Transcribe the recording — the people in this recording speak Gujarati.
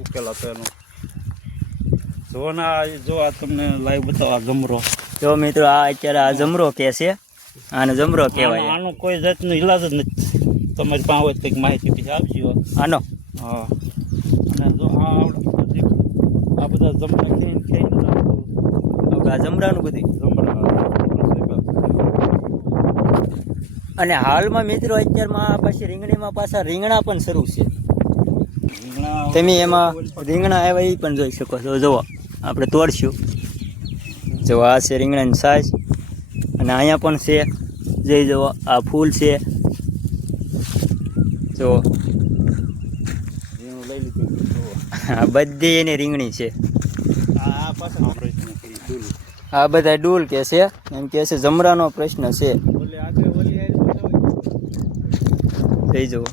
ઉકેલાતો એનો. જો ને જો આ તમને લાઈવ બતાવો આ જમરો. જો મિત્રો આ અત્યારે આ જમરો કે છે, આને જમરો કહેવાય. આનો કોઈ જાતનો ઈલાજ જ નથી. તમારી પાસે હોય કંઈક માહિતી પછી આપજો આનો. હા, અને જો આ બધા જમરા આ જમરાનું બધી. જમરા અને હાલમાં મિત્રો અત્યારમાં પછી રીંગણીમાં પાછા રીંગણા પણ શરૂ છે. તમે એમાં રીંગણા આવ્યા એ પણ જોઈ શકો છો. જુઓ આપણે તોડશું. જો આ છે રીંગણાની સાઈઝ, અને અહીંયા પણ છે. જઈ જુઓ આ ફૂલ છે. જો લઈ લીધું. આ બધી એની રીંગણી છે. આ પાછા પ્રશ્ન કરી દૂર. આ બધા ડૂલ કે છે, એમ કે છે જમરાનો પ્રશ્ન છે. જઈ જુઓ.